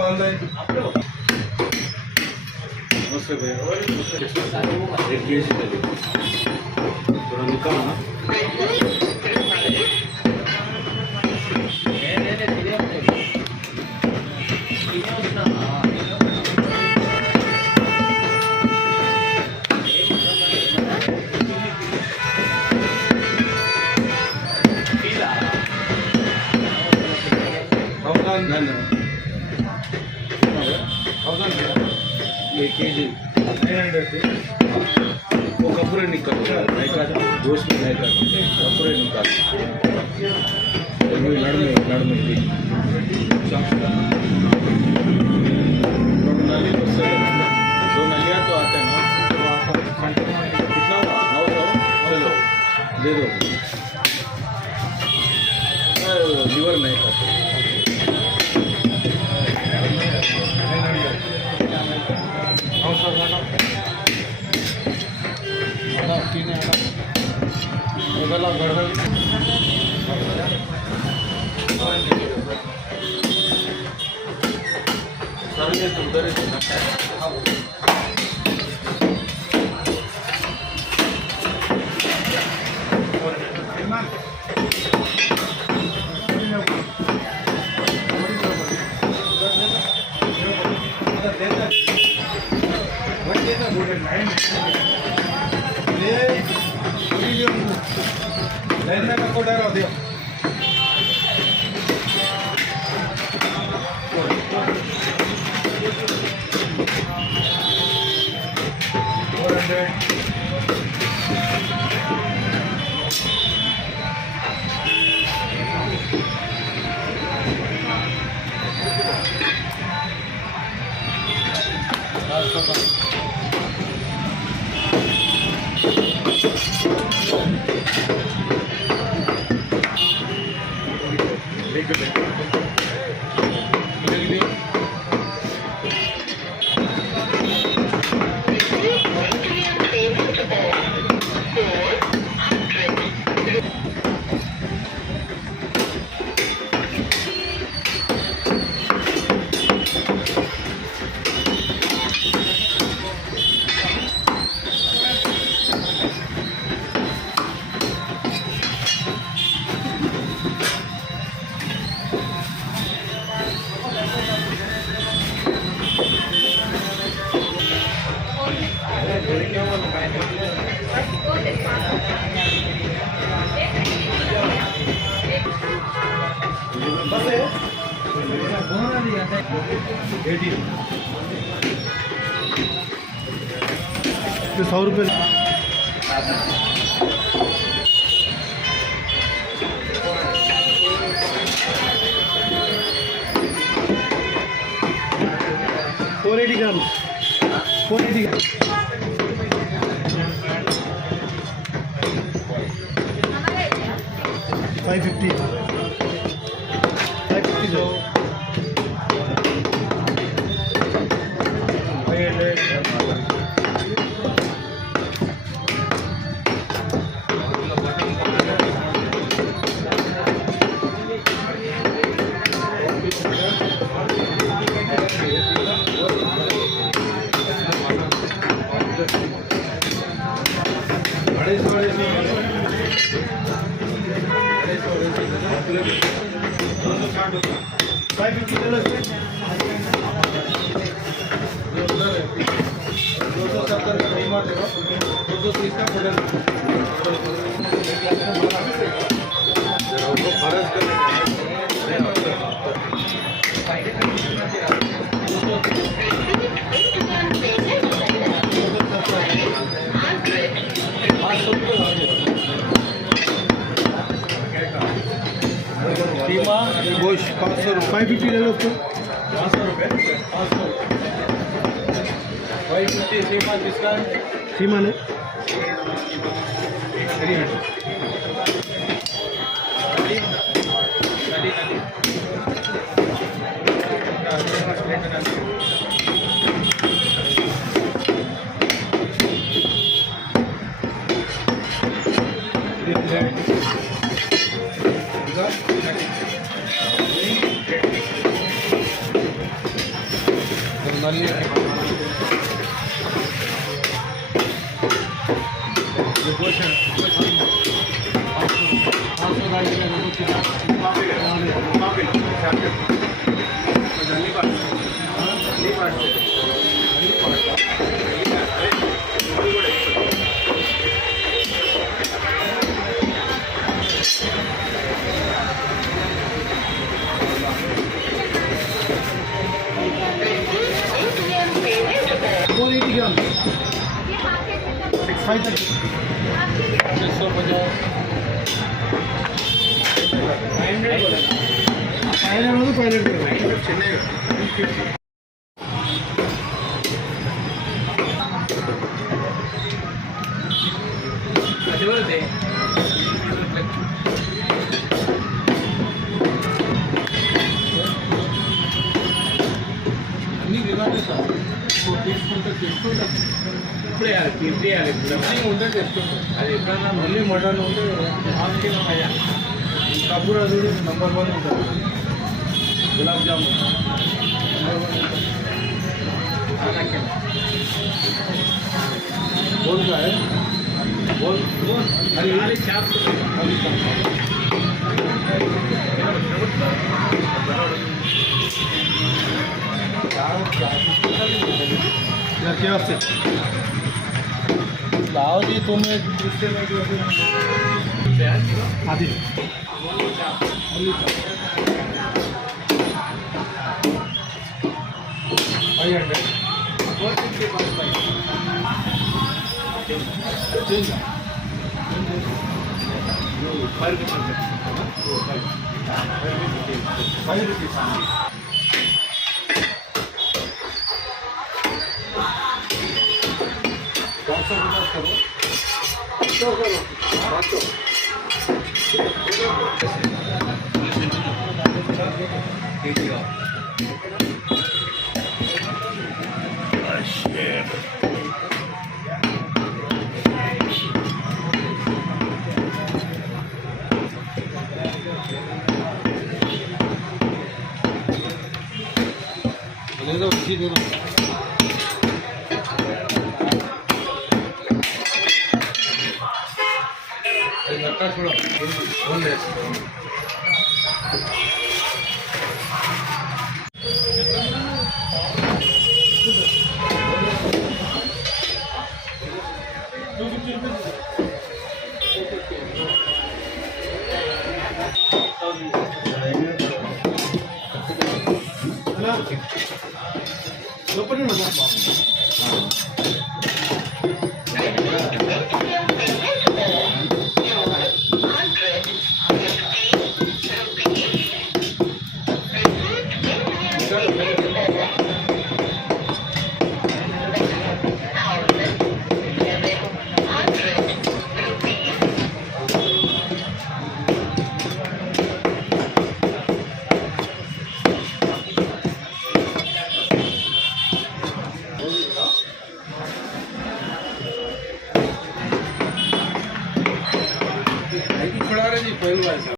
Online नमस्ते भैया 1 kg थोड़ा निकालो ना ये केजी 900 वो कपूरे निकल नहीं का गोश्त में नहीं का कपूरे निकाल लड़ में भी दो नलियाँ तो आते हैं ना कितना हुआ 900 चलो दे दो लीवर नहीं खाते तो 100 रुपये $480 $480 550 गोश्त 500 550 ले लो उसको 500 रुपये 550 सीमा डिस्काउंट सीमा ने ఇప్పుడే వేయాలి ఉంటే టెస్ట్ ఉంటుంది. అది ఎప్పుడన్నా మళ్ళీ మటన్ ఉంటే ఆస్ట్రేలియా పయ్యా కపూరా చూడు నంబర్ 1 ఉంటుంది. గులాబ్ జామున్ बोल का है बोल अरे चाप क्या से लाओ जी तुम्हें आदि Boneless. Open it up.